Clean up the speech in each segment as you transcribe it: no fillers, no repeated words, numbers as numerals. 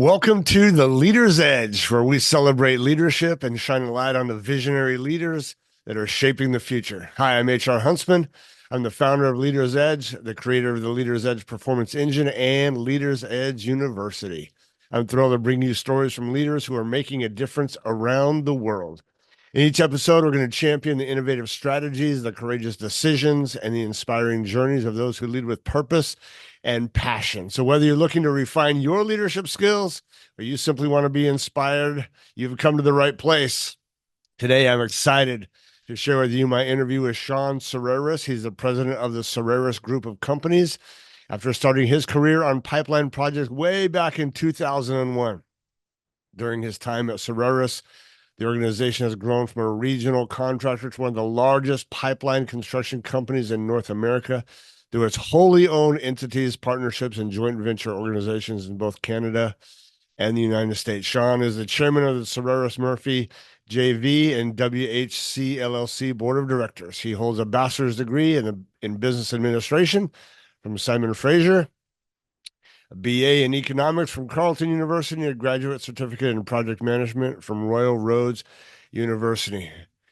Welcome to the Leader's Edge, where we celebrate leadership and shine a light on the visionary leaders that are shaping the future. Hi, I'm HR Huntsman. I'm the founder of Leader's Edge, the creator of the Leader's Edge Performance Engine and Leader's Edge University. I'm thrilled to bring you stories from leaders who are making a difference around the world. In each episode, we're going to champion the innovative strategies, the courageous decisions, and the inspiring journeys of those who lead with purpose and passion. So whether you're looking to refine your leadership skills or you simply want to be inspired, you've come to the right place. Today, I'm excited to share with you my interview with Sean Surerus. He's the president of the Surerus Group of Companies after starting his career on pipeline projects way back in 2001. During his time at Surerus, the organization has grown from a regional contractor to one of the largest pipeline construction companies in North America through its wholly owned entities, partnerships, and joint venture organizations in both Canada and the United States. Sean is the chairman of the Surerus Murphy JV and WHC LLC board of directors. He holds a bachelor's degree in business administration from Simon Fraser, a BA in economics from Carleton University, and a graduate certificate in project management from Royal Roads University.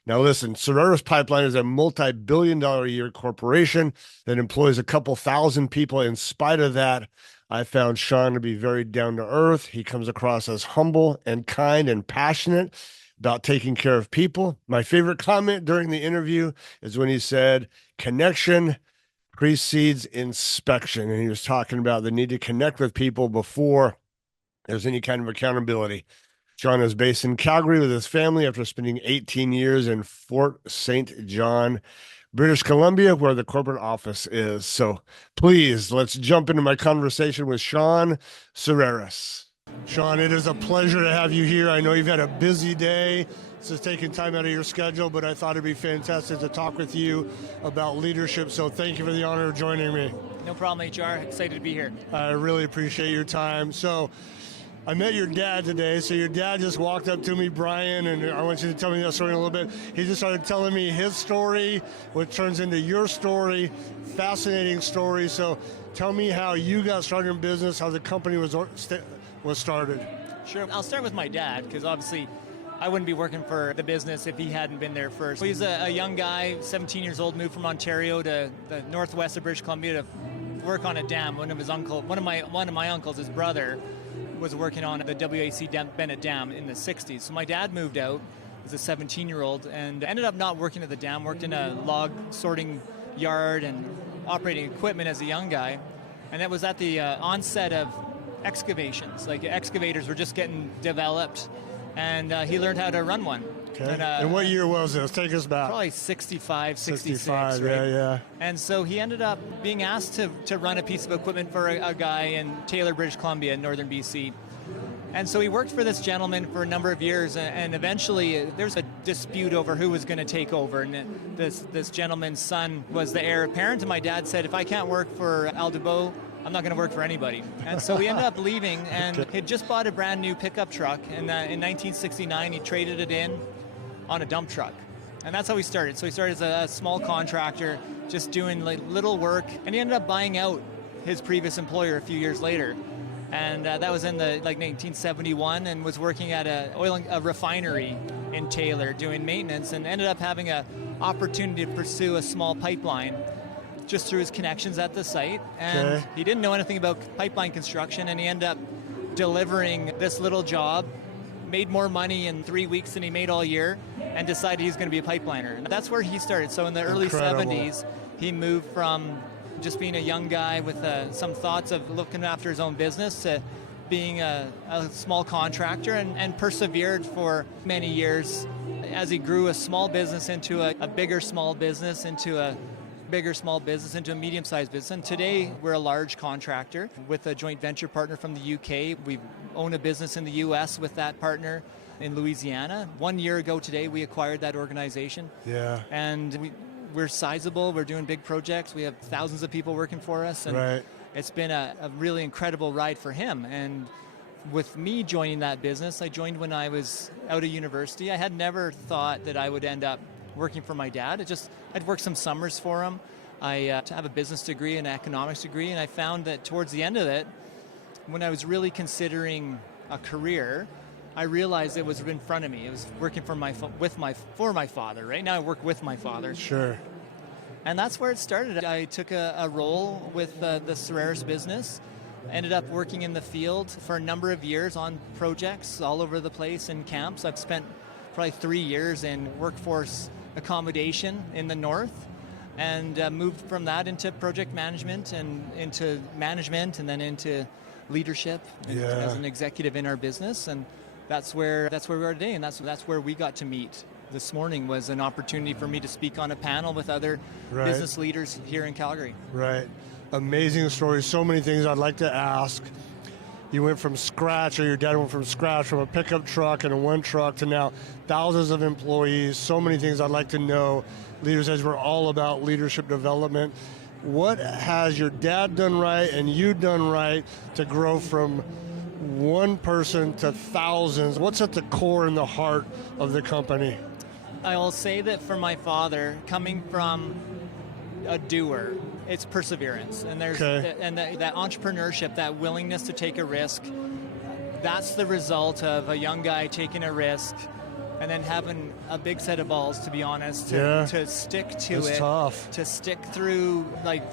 Now listen, Surerus Pipeline is a multi-billion-dollar-a-year corporation that employs a couple thousand people. In spite of that, I found Sean to be very down-to-earth. He comes across as humble and kind and passionate about taking care of people. My favorite comment during the interview is when he said, "Connection precedes inspection." And he was talking about the need to connect with people before there's any kind of accountability. Sean is based in Calgary with his family after spending 18 years in Fort St. John, British Columbia, where the corporate office is. So please, let's jump into my conversation with Sean Surerus. Sean, it is a pleasure to have you here. I know you've had a busy day. This is taking time out of your schedule, but I thought it'd be fantastic to talk with you about leadership. So thank you for the honor of joining me. No problem, HR. Excited to be here. I really appreciate your time. So I met your dad today. So your dad just walked up to me, Brian, and I want you to tell me that story in a little bit. He just started telling me his story, which turns into your story. Fascinating story. So tell me how you got started in business, how the company was started. Sure. I'll start with my dad, because obviously I wouldn't be working for the business if he hadn't been there first. He's a young guy, 17 years old, moved from Ontario to the northwest of British Columbia to work on a dam. One of my uncles, his brother, was working on the WAC Bennett Dam in the 60s. So my dad moved out as a 17-year-old and ended up not working at the dam, worked in a log sorting yard and operating equipment as a young guy. And that was at the onset of excavations. Like excavators were just getting developed, and he learned how to run one. Okay. And what year was this? Take us back. Probably 65, 66, right? Yeah. And so he ended up being asked to run a piece of equipment for a guy in Taylor, British Columbia, in northern BC. And so he worked for this gentleman for a number of years, and eventually there was a dispute over who was going to take over. And this gentleman's son was the heir apparent, and my dad said, if I can't work for Al Dubois, I'm not going to work for anybody. And so we ended up leaving, and he'd just bought a brand new pickup truck. And in 1969, he traded it in on a dump truck. And that's how he started. So he started as a small contractor, just doing little work. And he ended up buying out his previous employer a few years later. And that was in 1971, and was working at a refinery in Taylor doing maintenance, and ended up having an opportunity to pursue a small pipeline just through his connections at the site. And he didn't know anything about pipeline construction, and he ended up delivering this little job, made more money in 3 weeks than he made all year, and decided he's going to be a pipeliner. And that's where he started. So in the early 70s, he moved from just being a young guy with some thoughts of looking after his own business to being a small contractor, and persevered for many years as he grew a small business into a bigger small business, into a bigger small business, into a medium-sized business. And today we're a large contractor with a joint venture partner from the UK. We own a business in the US with that partner in Louisiana. 1 year ago today we acquired that organization. Yeah. And we're sizable, we're doing big projects, we have thousands of people working for us, and it's been a really incredible ride for him. And with me joining that business, I joined when I was out of university. I had never thought that I would end up working for my dad. I'd worked some summers for him. I have a business degree and an economics degree, and I found that towards the end of it, when I was really considering a career, I realized it was in front of me. It was working for my father. Right now, I work with my father. Sure. And that's where it started. I took a role with the Surerus business, ended up working in the field for a number of years on projects all over the place in camps. I've spent probably 3 years in workforce accommodation in the north, and moved from that into project management and into management and then into leadership as an executive in our business. And that's where we are today, and that's where we got to meet. This morning was an opportunity for me to speak on a panel with other business leaders here in Calgary. Right. Amazing story. So many things I'd like to ask. You went from scratch, or your dad went from scratch, from a pickup truck and a one truck to now thousands of employees. So many things I'd like to know. Leaders Edge, we're all about leadership development. What has your dad done right and you done right to grow from one person to thousands? What's at the core and the heart of the company? I will say that for my father, coming from a doer, it's perseverance, and there's that entrepreneurship, that willingness to take a risk. That's the result of a young guy taking a risk and then having a big set of balls, to be honest, to stick to it. Tough. To stick through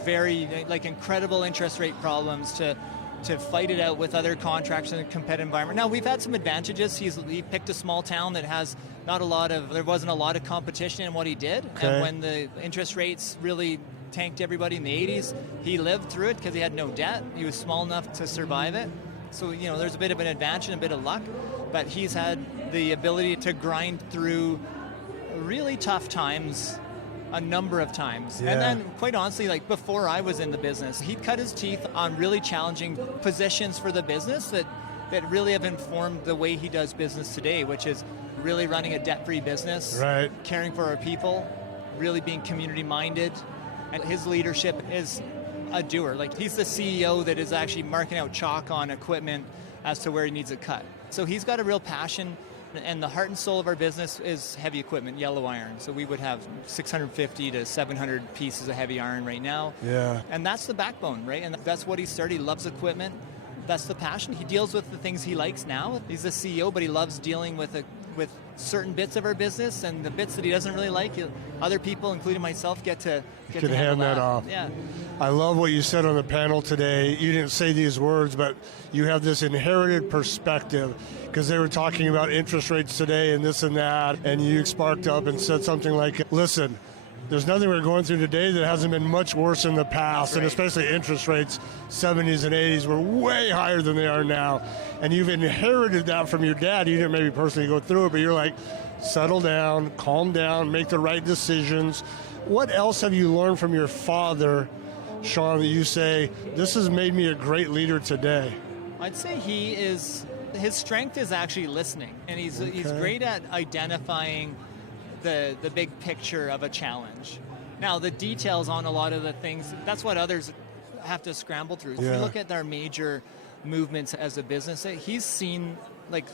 very incredible interest rate problems, to fight it out with other contracts in a competitive environment. Now, we've had some advantages. He picked a small town that has there wasn't a lot of competition in what he did. Okay. And when the interest rates really tanked everybody in the 80s, he lived through it because he had no debt. He was small enough to survive it. So, there's a bit of an advantage and a bit of luck, but he's had the ability to grind through really tough times a number of times. Yeah. And then, quite honestly, before I was in the business, he'd cut his teeth on really challenging positions for the business that really have informed the way he does business today, which is really running a debt-free business, right, caring for our people, really being community-minded. And his leadership is a doer. He's the CEO that is actually marking out chalk on equipment as to where he needs it cut. So he's got a real passion. And the heart and soul of our business is heavy equipment, yellow iron. So we would have 650 to 700 pieces of heavy iron right now. Yeah. And that's the backbone, right? And that's what he started. He loves equipment. That's the passion. He deals with the things he likes now. He's the CEO, but he loves dealing with certain bits of our business, and the bits that he doesn't really like, other people, including myself, get to hand that off. Yeah. I love what you said on the panel today. You didn't say these words, but you have this inherited perspective, because they were talking about interest rates today and this and that, and you sparked up and said something like, listen, there's nothing we're going through today that hasn't been much worse in the past, and especially interest rates, 70s and 80s, were way higher than they are now. And you've inherited that from your dad. You didn't maybe personally go through it, but you're like, settle down, calm down, make the right decisions. What else have you learned from your father, Sean, that you say, this has made me a great leader today? I'd say his strength is actually listening, and he's great at identifying the big picture of a challenge. Now, the details on a lot of the things, that's what others have to scramble through. Yeah. If you look at our major movements as a business, he's seen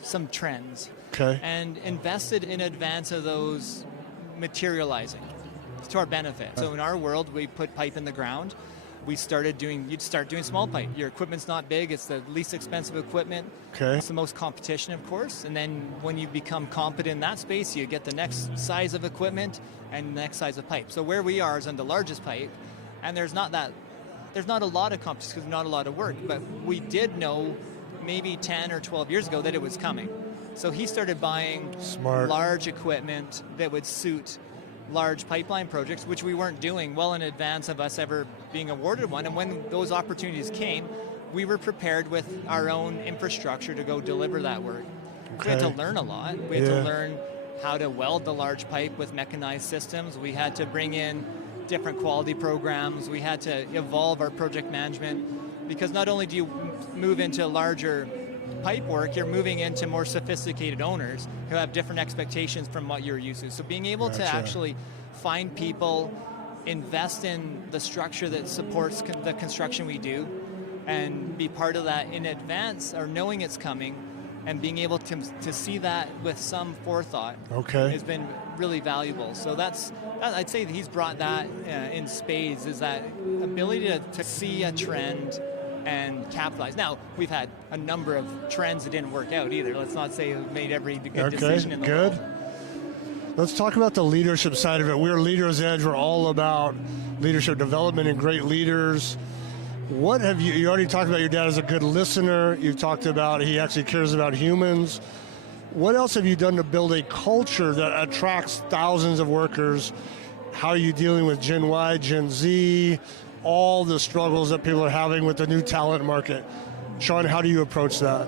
some trends and invested in advance of those materializing to our benefit. So in our world, we put pipe in the ground. You'd start doing small pipe. Your equipment's not big. It's the least expensive equipment. Okay. It's the most competition, of course. And then when you become competent in that space, you get the next size of equipment and the next size of pipe. So where we are is on the largest pipe, and there's not a lot of competition because not a lot of work. But we did know maybe 10 or 12 years ago that it was coming. So he started buying large equipment that would suit large pipeline projects, which we weren't doing well in advance of us ever being awarded one. And when those opportunities came, we were prepared with our own infrastructure to go deliver that work. We had to learn a lot. We had to learn how to weld the large pipe with mechanized systems. We had to bring in different quality programs. We had to evolve our project management, because not only do you move into larger pipe work, you're moving into more sophisticated owners who have different expectations from what you're used to. So being able to actually find people, invest in the structure that supports the construction we do, and be part of that in advance, or knowing it's coming, and being able to see that with some forethought has been really valuable. So I'd say that he's brought that in spades, is that ability to see a trend and capitalize. Now, we've had a number of trends that didn't work out either. Let's not say we've made every good decision in the world. Let's talk about the leadership side of it. We're Leaders Edge. We're all about leadership development and great leaders. What have you already talked about your dad as a good listener. You've talked about he actually cares about humans. What else have you done to build a culture that attracts thousands of workers? How are you dealing with Gen Y, Gen Z, all the struggles that people are having with the new talent market? Sean, how do you approach that?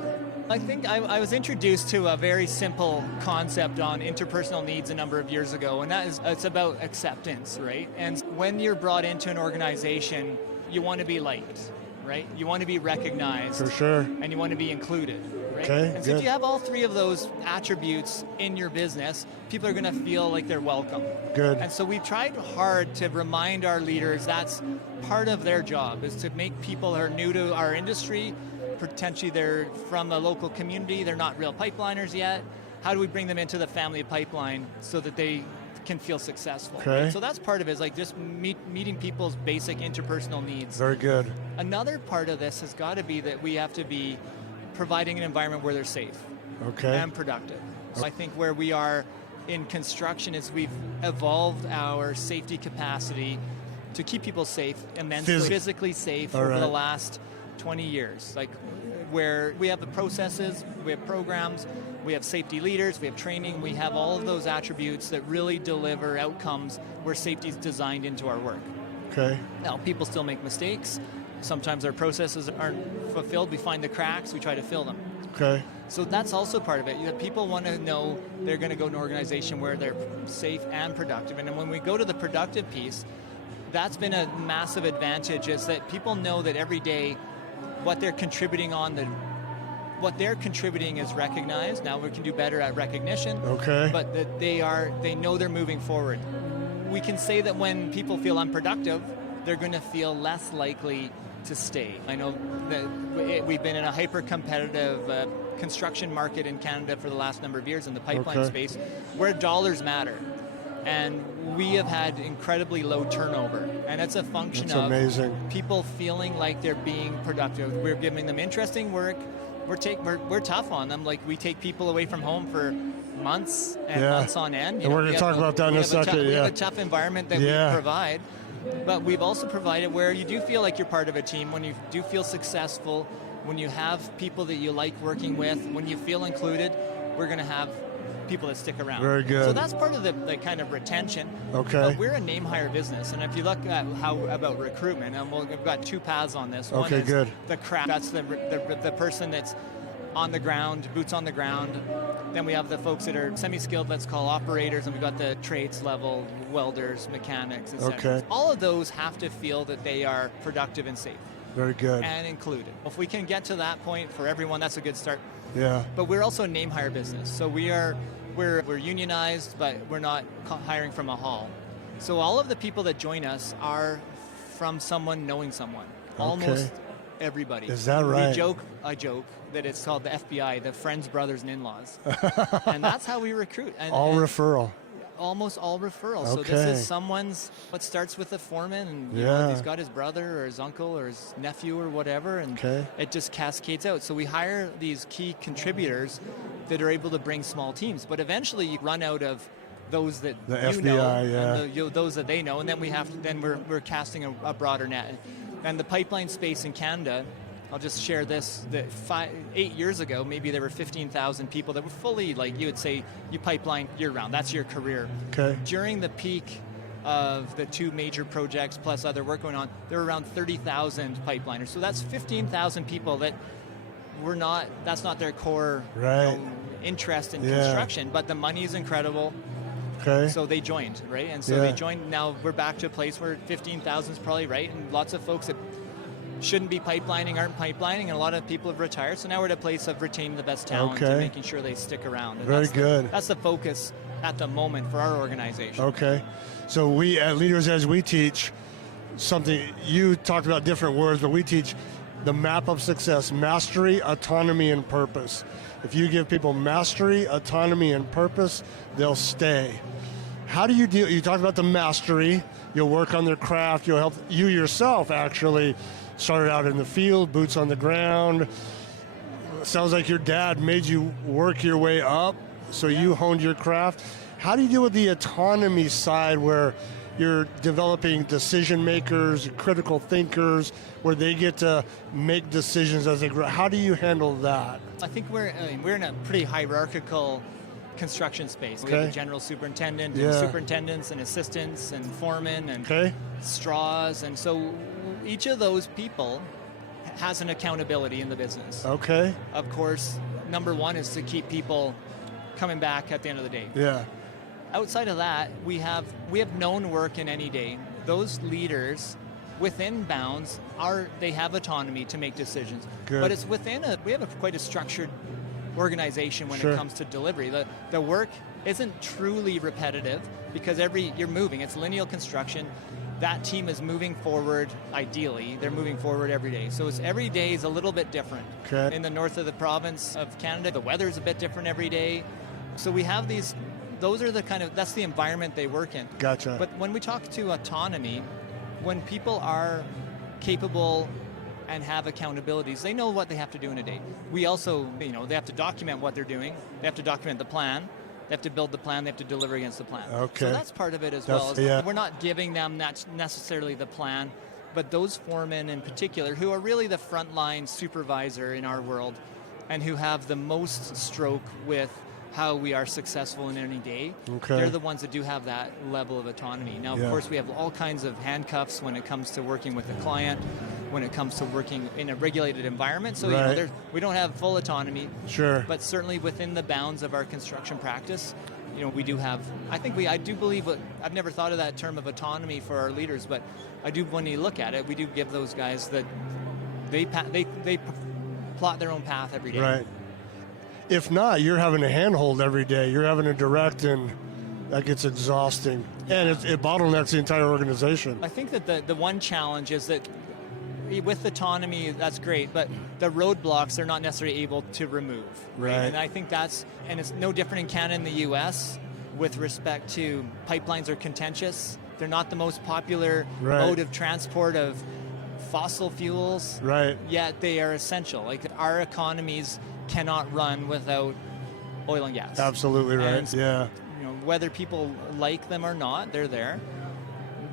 I think I was introduced to a very simple concept on interpersonal needs a number of years ago, and that is it's about acceptance, right? And when you're brought into an organization, you want to be liked, right? You want to be recognized. For sure. And you want to be included, right? Okay, and so if you have all three of those attributes in your business, people are going to feel like they're welcome. Good. And so we've tried hard to remind our leaders that's part of their job, is to make people who are new to our industry, potentially they're from a local community, they're not real pipeliners yet. How do we bring them into the family of pipeline so that they can feel successful? Okay. Right? So that's part of it, is like just meeting people's basic interpersonal needs. Very good. Another part of this has got to be that we have to be providing an environment where they're safe and productive. So I think where we are in construction is we've evolved our safety capacity to keep people safe, immensely physically safe over the last 20 years. Like where we have the processes, we have programs, we have safety leaders, we have training, we have all of those attributes that really deliver outcomes where safety is designed into our work. Okay. Now, people still make mistakes. Sometimes our processes aren't fulfilled. We find the cracks, we try to fill them. Okay. So that's also part of it. You know, people want to know they're going to go to an organization where they're safe and productive. And when we go to the productive piece, that's been a massive advantage, is that people know that every day what they're contributing what they're contributing is recognized. Now we can do better at recognition. Okay. But that they know they're moving forward. We can say that when people feel unproductive, they're going to feel less likely to stay. I know that we've been in a hyper-competitive construction market in Canada for the last number of years in the pipeline space, where dollars matter. And we have had incredibly low turnover. And it's a function of people feeling like they're being productive. We're giving them interesting work. We're tough on them. Like, we take people away from home for months and months on end. And we're going to talk about that in a second. We have a tough environment that we provide. But we've also provided where you do feel like you're part of a team, when you do feel successful, when you have people that you like working with, when you feel included, we're going to have people that stick around. Very good. So that's part of the kind of retention. Okay. But we're a name hire business, and if you look at how about recruitment, and we've got two paths on this. One is the craft. That's the person that's on the ground, boots on the ground. Then we have the folks that are semi-skilled, let's call operators, and we've got the trades level, welders, mechanics, etc. Okay. All of those have to feel that they are productive and safe. Very good. And included. If we can get to that point for everyone, that's a good start. Yeah. But we're also a name hire business, so we're unionized, but we're not hiring from a hall. So all of the people that join us are from someone knowing someone. Almost everybody. Is that right? I joke that it's called the FBI, the friends, brothers, and in-laws. And that's how we recruit. And referral. Almost all referrals. So this is what starts with a foreman, and you know, he's got his brother or his uncle or his nephew or whatever, and it just cascades out. So we hire these key contributors that are able to bring small teams, but eventually you run out of those that the you FBI, know, and those that they know, and then we're casting a broader net. And the pipeline space in Canada, I'll just share this, that 8 years ago, maybe there were 15,000 people that were fully, like you would say, you pipeline year-round. That's your career. Okay. During the peak of the two major projects plus other work going on, there were around 30,000 pipeliners. So that's 15,000 people that that's not their core interest in construction, but the money is incredible. Okay. So they joined, right? And so they joined. Now we're back to a place where 15,000 is probably right, and lots of folks that shouldn't be pipelining aren't pipelining, and a lot of people have retired. So now we're at a place of retaining the best talent and making sure they stick around. And Very good. That's the focus at the moment for our organization. Okay. So we at Leaders Edge, we teach something. You talked about different words, but we teach the map of success: mastery, autonomy, and purpose. If you give people mastery, autonomy, and purpose, they'll stay. How do you deal? You talked about the mastery. You'll work on their craft. You'll help you yourself actually started out in the field, boots on the ground. Sounds like your dad made you work your way up, so you honed your craft. How do you deal with the autonomy side where you're developing decision makers, critical thinkers, where they get to make decisions as they grow? How do you handle that? I think we're in a pretty hierarchical construction space. We have a general superintendent and superintendents and assistants and foremen and straws, and so each of those people has an accountability in the business. Okay. Of course, number one is to keep people coming back at the end of the day. Yeah. Outside of that, we have known work in any day. Those leaders within bounds they have autonomy to make decisions. Good. But it's we have quite a structured organization when it comes to delivery. The work isn't truly repetitive because you're moving. It's lineal construction. That team is moving forward. Ideally, they're moving forward every day. So every day is a little bit different. Okay. In the north of the province of Canada, the weather's a bit different every day. So we have these. Those are that's the environment they work in. Gotcha. But when we talk to autonomy, when people are capable and have accountabilities, they know what they have to do in a day. We also, they have to document what they're doing. They have to document the plan. They have to build the plan. They have to deliver against the plan. Okay. So that's part of it as well. We're not giving them necessarily the plan, but those foremen in particular, who are really the frontline supervisor in our world and who have the most stroke with how we are successful in any day, they're the ones that do have that level of autonomy. Now, of course, we have all kinds of handcuffs when it comes to working with the client, when it comes to working in a regulated environment. So, we don't have full autonomy. Sure. But certainly within the bounds of our construction practice, we do have, I do believe, I've never thought of that term of autonomy for our leaders, but I do, when you look at it, we do give those guys that they plot their own path every day. Right. If not, you're having a handhold every day. You're having to direct, and that gets exhausting. And it bottlenecks the entire organization. I think that the one challenge is that with autonomy, that's great, but the roadblocks they're not necessarily able to remove. Right. And I think and it's no different in Canada and the US with respect to pipelines are contentious. They're not the most popular mode of transport of fossil fuels. Right. Yet they are essential. Like our economies cannot run without oil and gas. Absolutely right. And, whether people like them or not, they're there.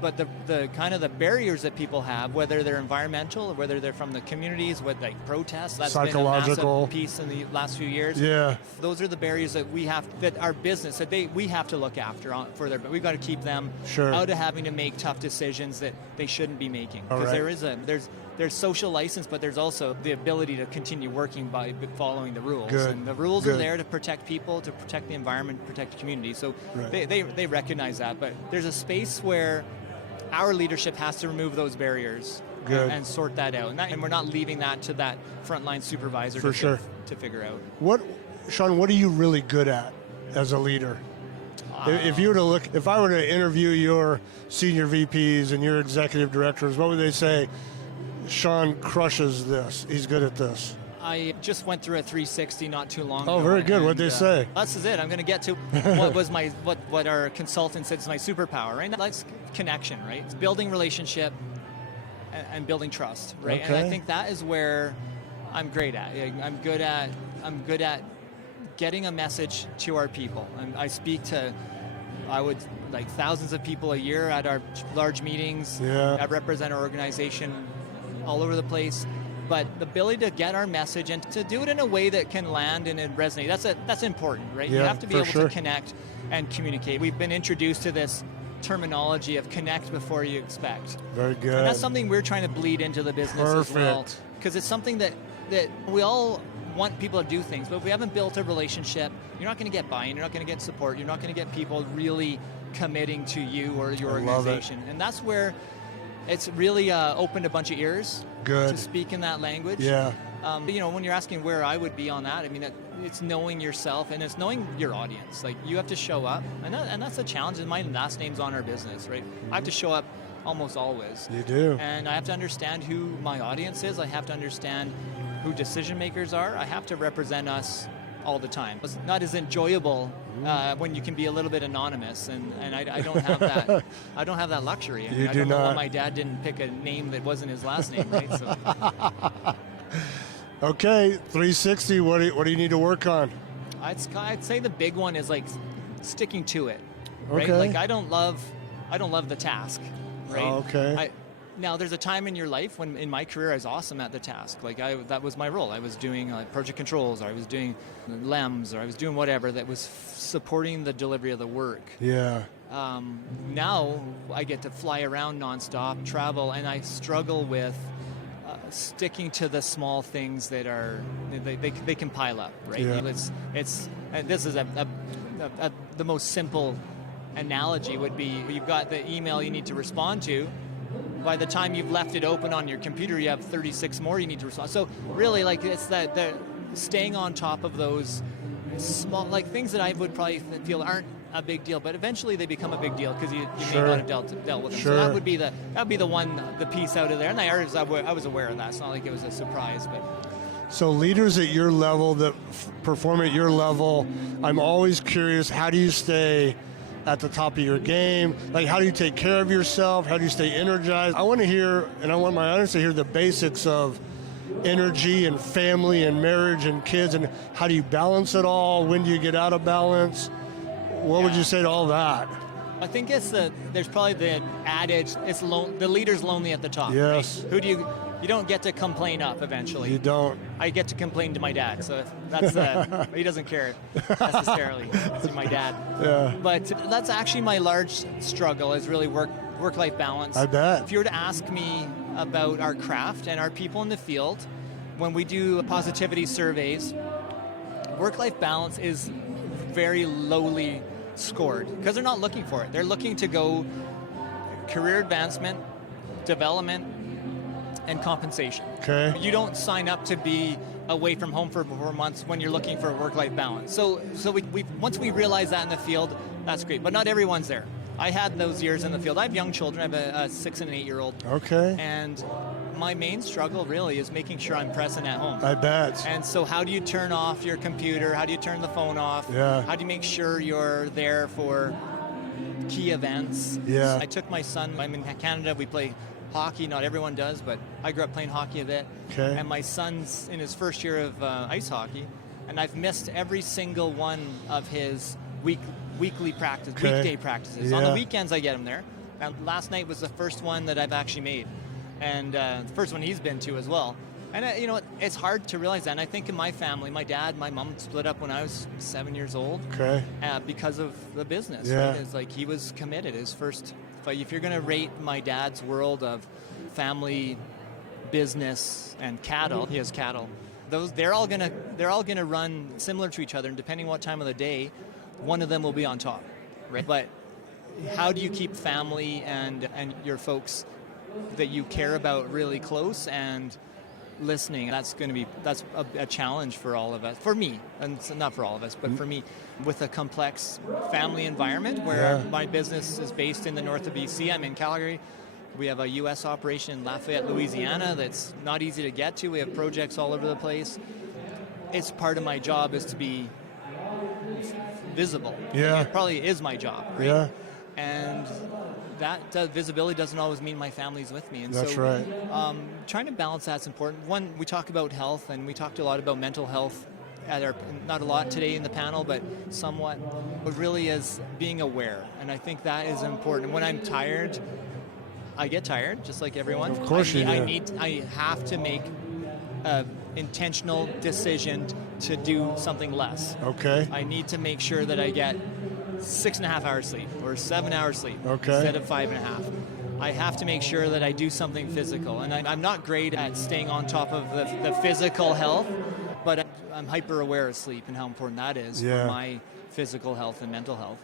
But the kind of the barriers that people have, whether they're environmental or whether they're from the communities with like protests, that's psychological been a massive piece in the last few years. Yeah. Those are the barriers that our business, we have to look after but we've got to keep them out of having to make tough decisions that they shouldn't be making. Because there's social license, but there's also the ability to continue working by following the rules. Good. And the rules are there to protect people, to protect the environment, protect the community. So they recognize that. But there's a space where our leadership has to remove those barriers and sort that out. And we're not leaving that to that frontline supervisor to figure out. Sean, what are you really good at as a leader? If I were to interview your senior VPs and your executive directors, what would they say? Sean crushes this. He's good at this. I just went through a 360 not too long ago. Oh, very good. What'd they say? This is it. I'm going to get to what our consultant said is my superpower, right? That's connection, right? It's building relationship and building trust, right? Okay. And I think that is where I'm great at. I'm good at getting a message to our people. And I speak to thousands of people a year at our large meetings. Yeah. I represent our organization all over the place. But the ability to get our message and to do it in a way that can land and resonate, that's important, right? Yeah, you have to be able to connect and communicate. We've been introduced to this terminology of connect before you expect. Very good. And that's something we're trying to bleed into the business as well. Because it's something that we all want people to do things, but if we haven't built a relationship, you're not going to get buy-in, you're not going to get support, you're not going to get people really committing to you or your organization. And that's where it's really opened a bunch of ears to speak in that language. Yeah. When you're asking where I would be on that, I mean, it's knowing yourself and it's knowing your audience. Like, you have to show up, and that's a challenge. And my last name's on our business, right? I have to show up almost always. You do. And I have to understand who my audience is. I have to understand who decision makers are. I have to represent us all the time. It's not as enjoyable when you can be a little bit anonymous, and I don't have that. I don't have that luxury. I mean, I don't know why my dad didn't pick a name that wasn't his last name, right? So. Okay, 360. What do you need to work on? I'd say the big one is like sticking to it, right? Okay. Like I don't love the task, right? Oh, okay. Now, there's a time in your life when, in my career, I was awesome at the task. Like that was my role. I was doing project controls, or I was doing LEMS, or I was doing whatever that was supporting the delivery of the work. Yeah. Now I get to fly around nonstop, travel, and I struggle with sticking to the small things that are they can pile up, right? Yeah. It's and this is the most simple analogy would be you've got the email you need to respond to. By the time you've left it open on your computer, you have 36 more you need to respond. So really, like, it's that the staying on top of those small, like, things that I would probably feel aren't a big deal, but eventually they become a big deal because you may not have dealt with them. Sure. So that would be the piece out of there. And I was aware of that. It's not like it was a surprise, but. So leaders at your level that perform at your level, I'm always curious, how do you stay at the top of your game? Like, how do you take care of yourself? How do you stay energized? I want to hear, and I want my audience to hear the basics of energy and family and marriage and kids, and how do you balance it all? When do you get out of balance? What would you say to all that? I think there's probably the adage, the leader's lonely at the top. Yes. Right? You don't get to complain up eventually. You don't. I get to complain to my dad, so that's he doesn't care necessarily. It's my dad. Yeah. But that's actually my large struggle is really work-life balance. I bet. If you were to ask me about our craft and our people in the field, when we do positivity surveys, work-life balance is very lowly scored because they're not looking for it. They're looking to go career advancement, development, and compensation. Okay. You don't sign up to be away from home for 4 months when you're looking for a work-life balance. So we once we realize that in the field, that's great. But not everyone's there. I had those years in the field. I have young children. I have a 6 and an 8-year-old. Okay. And my main struggle really is making sure I'm present at home. I bet. And so how do you turn off your computer? How do you turn the phone off? Yeah. How do you make sure you're there for key events? Yeah. I took my son. I'm in Canada. We play hockey. Not everyone does, but I grew up playing hockey a bit. Okay. And my son's in his first year of ice hockey, and I've missed every single one of his weekly practice, weekday practices. On the weekends, I get him there. And last night was the first one that I've actually made, and the first one he's been to as well. And it's hard to realize that. And I think in my family, my dad, my mom split up when I was 7 years old. Okay. Because of the business. Yeah. Right? It's like he was committed. His first. If you're going to rate my dad's world of family, business, and cattle, he has cattle. They're all gonna run similar to each other, and depending what time of the day, one of them will be on top, right? But how do you keep family and your folks that you care about really close and listening? That's a challenge for all of us. For me, and not for all of us, but for me, with a complex family environment where my business is based in the north of BC. I'm in Calgary. We have a U.S. operation in Lafayette, Louisiana that's not easy to get to. We have projects all over the place. It's part of my job is to be visible. Yeah. It probably is my job, right? Yeah. And that visibility doesn't always mean my family's with me. And That's so, right. Trying to balance that's important. One, we talk about health, and we talked a lot about mental health not a lot today in the panel, but somewhat. But really is being aware, and I think that is important. When I'm tired, I get tired, just like everyone. Of course you do. I have to make an intentional decision to do something less. Okay. I need to make sure that I get 6.5 hours sleep or 7 hours sleep instead of 5.5. I have to make sure that I do something physical, and I'm not great at staying on top of the physical health, but I'm hyper aware of sleep and how important that is for my physical health and mental health.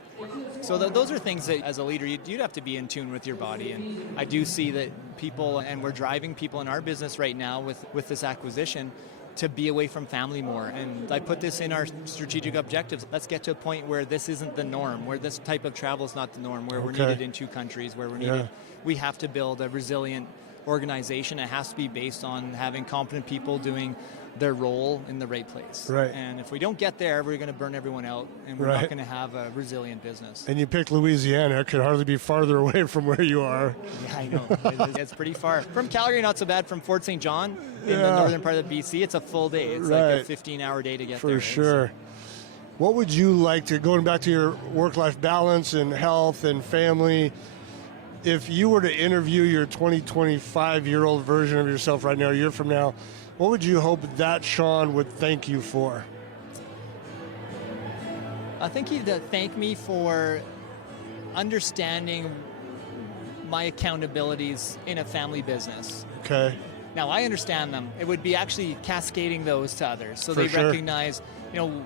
So those are things that as a leader you'd have to be in tune with your body, and I do see that people, and we're driving people in our business right now with this acquisition to be away from family more. And I put this in our strategic objectives. Let's get to a point where this isn't the norm, where this type of travel is not the norm, where we're needed in 2 countries, where we're needed. We have to build a resilient organization. It has to be based on having competent people doing their role in the right place. Right. And if we don't get there, we're going to burn everyone out, and we're Right. not going to have a resilient business. And you picked Louisiana. It could hardly be farther away from where you are. Yeah, I know. It's pretty far. From Calgary, not so bad. From Fort St. John in the northern part of BC, it's a full day. It's like a 15-hour day to get there. For sure. What would you like to, going back to your work-life balance and health and family, if you were to interview your 25-year-old version of yourself right now, a year from now, what would you hope that Sean would thank you for? I think he'd thank me for understanding my accountabilities in a family business. Okay. Now, I understand them. It would be actually cascading those to others, so For they sure. recognize,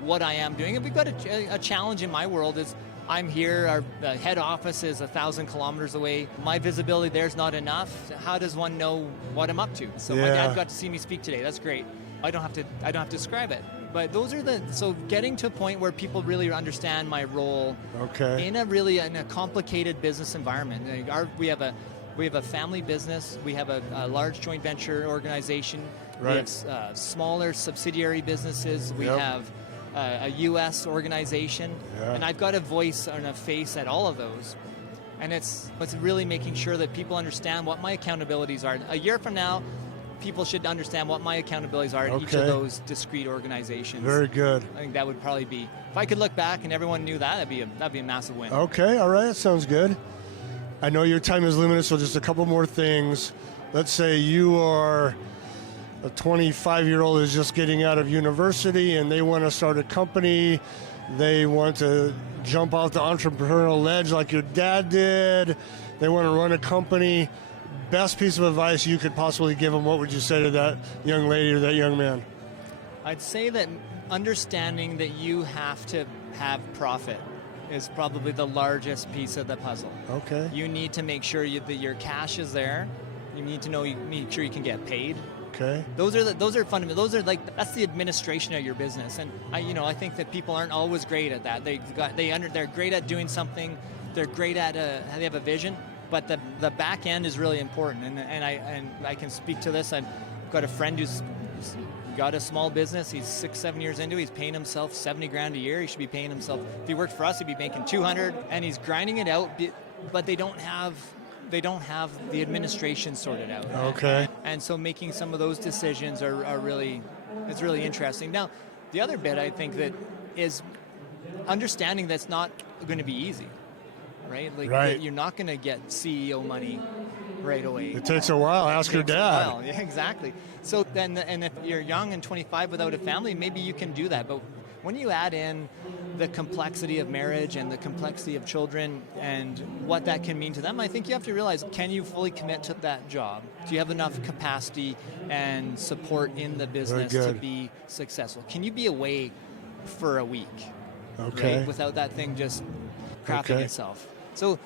what I am doing. And we've got a challenge in my world is I'm here. Our head office is 1,000 kilometers away. My visibility there's not enough. How does one know what I'm up to? So my dad got to see me speak today. That's great. I don't have to describe it. But those are so getting to a point where people really understand my role. Okay. In a complicated business environment. We have a family business. We have a large joint venture organization. Right. We have smaller subsidiary businesses. We have a U.S. organization. Yeah. And I've got a voice and a face at all of those. And it's really making sure that people understand what my accountabilities are. A year from now, people should understand what my accountabilities are in each of those discrete organizations. Very good. I think that would probably be, if I could look back and everyone knew that, that'd be a massive win. Okay, all right, that sounds good. I know your time is limited, so just a couple more things. Let's say you are a 25-year-old who's just getting out of university and they want to start a company. They want to jump off the entrepreneurial ledge like your dad did. They want to run a company. Best piece of advice you could possibly give them, what would you say to that young lady or that young man? I'd say that understanding that you have to have profit is probably the largest piece of the puzzle. Okay. You need to make sure that your cash is there. You need to make sure you can get paid. Okay. Those are fundamental. Those are that's the administration of your business. And I think that people aren't always great at that. They're great at doing something. They're great at they have a vision. But the back end is really important. And I can speak to this. I've got a friend who's got a small business. He's 6-7 years into it. He's paying himself $70,000 a year. He should be paying himself, if he worked for us, he'd be making $200,000, and he's grinding it out, but they don't have the administration sorted out. Okay. And so making some of those decisions are really interesting. Now, the other bit I think that is understanding that's not going to be easy, right? That you're not going to get CEO money right away. It takes a while. Ask your dad. Yeah, exactly. So then, and if you're young and 25 without a family, maybe you can do that. But when you add in the complexity of marriage and the complexity of children and what that can mean to them, I think you have to realize, can you fully commit to that job? Do you have enough capacity and support in the business to be successful? Can you be away for a week? Okay. Right, without that thing just crapping itself. So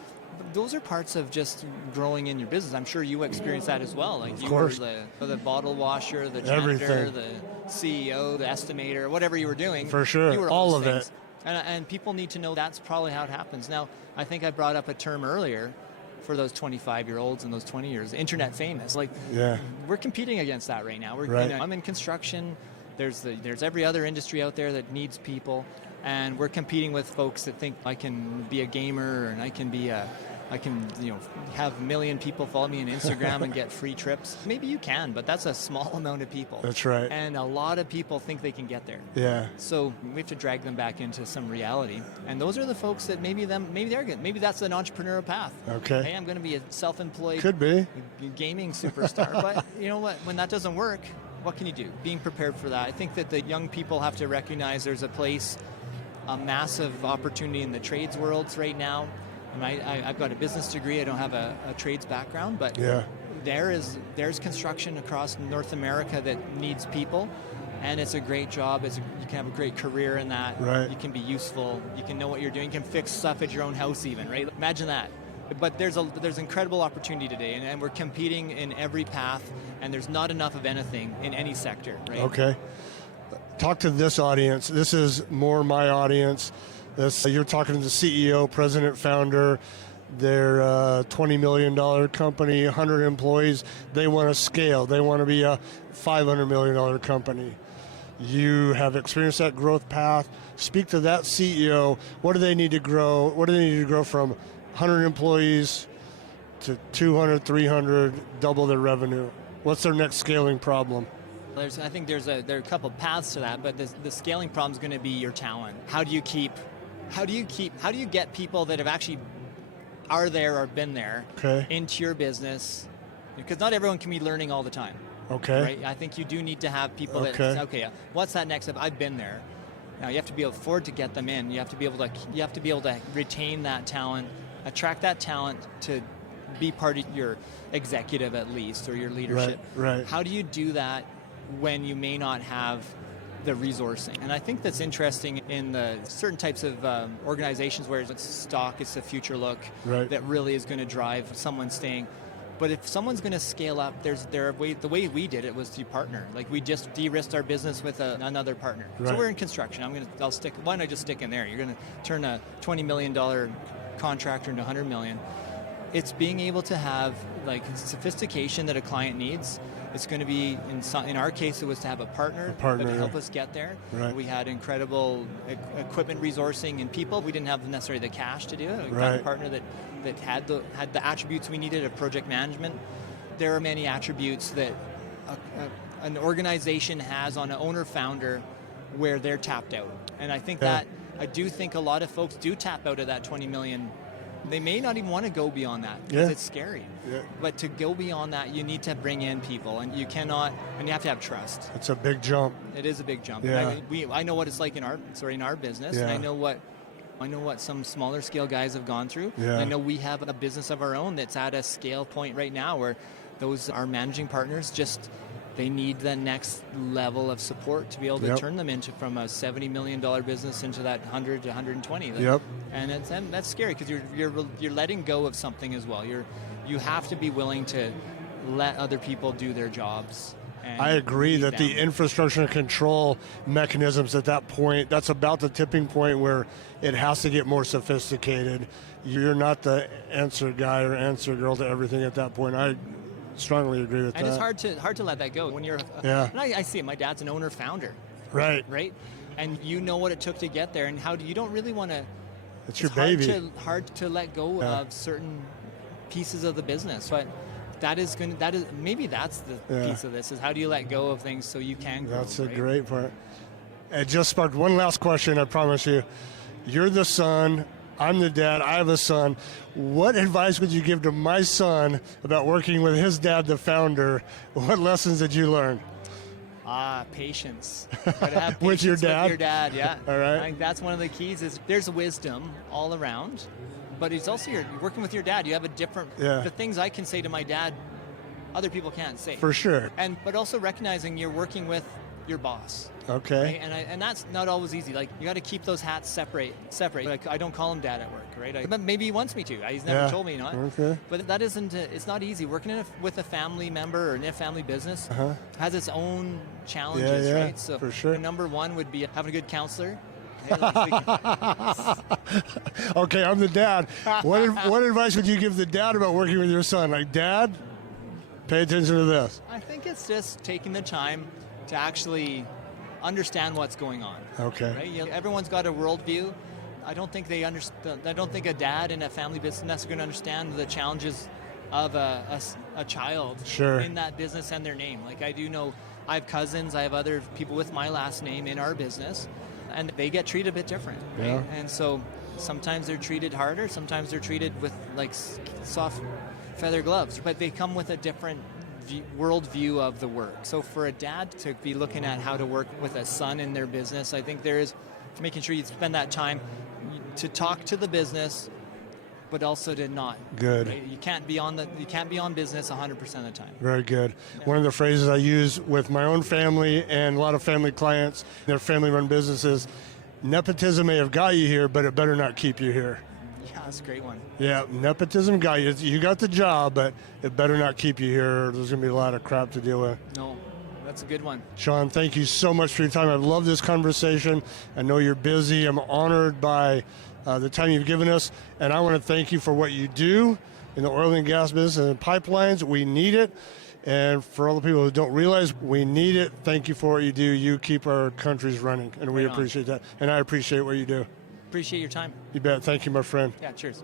those are parts of just growing in your business. I'm sure you experienced that as well. Like of you course. were the bottle washer, the janitor, the CEO, the estimator, whatever you were doing. For sure. You were all those of things. it. And people need to know that's probably how it happens. Now, I think I brought up a term earlier for those 25-year-olds and those 20 years, internet famous. We're competing against that right now. I'm in construction. There's every other industry out there that needs people. And we're competing with folks that think I can be a gamer and I can have a million people follow me on Instagram and get free trips. Maybe you can, but that's a small amount of people. That's right. And a lot of people think they can get there. Yeah. So we have to drag them back into some reality. And those are the folks that maybe they're good. Maybe that's an entrepreneurial path. Okay. Hey, I'm going to be a self-employed Could be gaming superstar. But you know what? When that doesn't work, what can you do? Being prepared for that. I think that the young people have to recognize there's a massive opportunity in the trades worlds right now. And I've got a business degree. I don't have a trades background, but there's construction across North America that needs people, and it's a great job. You can have a great career in that. Right. You can be useful. You can know what you're doing. You can fix stuff at your own house even, right? Imagine that. But there's incredible opportunity today, and we're competing in every path, and there's not enough of anything in any sector, right? Okay. Talk to this audience. This is more my audience. You're talking to the CEO, president, founder. They're a $20 million company, 100 employees. They want to scale. They want to be a $500 million company. You have experienced that growth path. Speak to that CEO. What do they need to grow? What do they need to grow from 100 employees to 200, 300, double their revenue? What's their next scaling problem? I think there are a couple paths to that, but the scaling problem is going to be your talent. How do you get people that have actually are there or been there into your business? Because not everyone can be learning all the time. Okay. Right? I think you do need to have people that say, what's that next step? I've been there. Now you have to be able to afford to get them in. You have to be able to retain that talent, attract that talent to be part of your executive at least, or your leadership. Right. How do you do that when you may not have the resourcing? And I think that's interesting in the certain types of organizations where it's stock, it's a future look that really is going to drive someone staying. But if someone's going to scale up, the way we did it was to partner. Like we just de-risked our business with another partner. So we're in construction. Why don't I just stick in there? You're going to turn a $20 million contractor into $100 million. It's being able to have like sophistication that a client needs. It's going to be, in our case, it was to have a partner to help us get there. Right. We had incredible equipment resourcing and people. We didn't have necessarily the cash to do it. We got a partner that had the attributes we needed of project management. There are many attributes that an organization has on an owner-founder where they're tapped out. And I think I do think a lot of folks do tap out of that 20 million. They may not even want to go beyond that because it's scary. Yeah. But to go beyond that, you need to bring in people, and you have to have trust. It's a big jump. It is a big jump. Yeah. I know what it's like in our business, and I know what some smaller scale guys have gone through. Yeah. I know we have a business of our own that's at a scale point right now where those our managing partners they need the next level of support to be able to turn them from a $70 million business into that 100 to 120. And that's scary because you're letting go of something as well. You have to be willing to let other people do their jobs. I agree that the infrastructure and control mechanisms at that point, that's about the tipping point where it has to get more sophisticated. You're not the answer guy or answer girl to everything at that point. I strongly agree with that. And it's hard to let that go when you're. And I see it. My dad's an owner founder. Right. And you know what it took to get there, and you don't really want to. It's your baby. Hard to let go of certain pieces of the business, but maybe that's the piece of this is how do you let go of things so you can grow. That's a great part. It just sparked one last question. I promise you. You're the son. I'm the dad. I have a son. What advice would you give to my son about working with his dad, the founder? What lessons did you learn? Patience. Have patience with your dad? With your dad, yeah. All right. I think that's one of the keys is there's wisdom all around, but it's also you're working with your dad. You have a different, the things I can say to my dad, other people can't say. For sure. But also recognizing you're working with your boss. Okay. Right? And that's not always easy. Like you got to keep those hats separate. Like I don't call him dad at work, right? But maybe he wants me to. He's never told me not. Okay. But that isn't. It's not easy. Working with a family member or in a family business has its own challenges, right? So for sure. Number one would be having a good counselor. Okay, I'm the dad. What advice would you give the dad about working with your son? Like, Dad, pay attention to this. I think it's just taking the time to actually understand what's going on. Okay. Right? Everyone's got a worldview. I don't think a dad in a family business is going to understand the challenges of a child in that business and their name. Like I do know, I have cousins, I have other people with my last name in our business, and they get treated a bit different. Right? Yeah. And so sometimes they're treated harder, sometimes they're treated with like soft feather gloves, but they come with a different world view of the work. So for a dad to be looking at how to work with a son in their business, I think there is making sure you spend that time to talk to the business, but also to not. Good. Right? You can't be on business 100% of the time. Very good. Yeah. One of the phrases I use with my own family and a lot of family clients, their family-run businesses, nepotism may have got you here, but it better not keep you here. Yeah, that's a great one. Yeah, nepotism got you. You got the job, but it better not keep you here. There's going to be a lot of crap to deal with. No, that's a good one. Sean, thank you so much for your time. I love this conversation. I know you're busy. I'm honored by the time you've given us, and I want to thank you for what you do in the oil and gas business and pipelines. We need it. And for all the people who don't realize, we need it. Thank you for what you do. You keep our countries running, and we Right on. appreciate that. And I appreciate what you do. Appreciate your time. You bet. Thank you, my friend. Yeah, cheers.